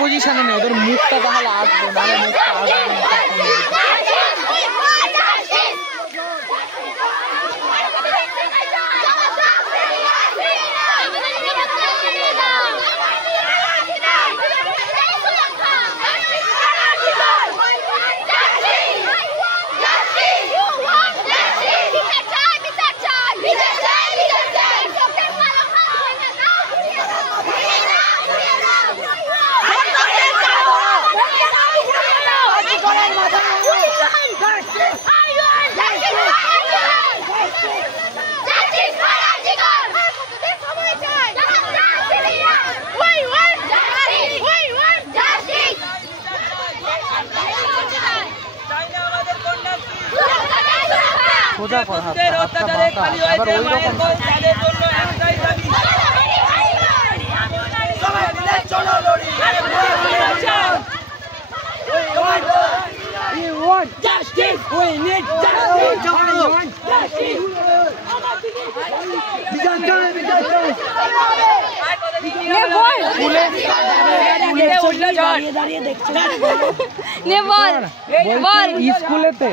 পজিশনে নেই, ওদের মুখটা তাহলে আসবে, নাহলে মুখটা আসবে না। সোজা কর হাতটা, হাতটা বাঁকা, আবার ওই রকম স্কুলেতে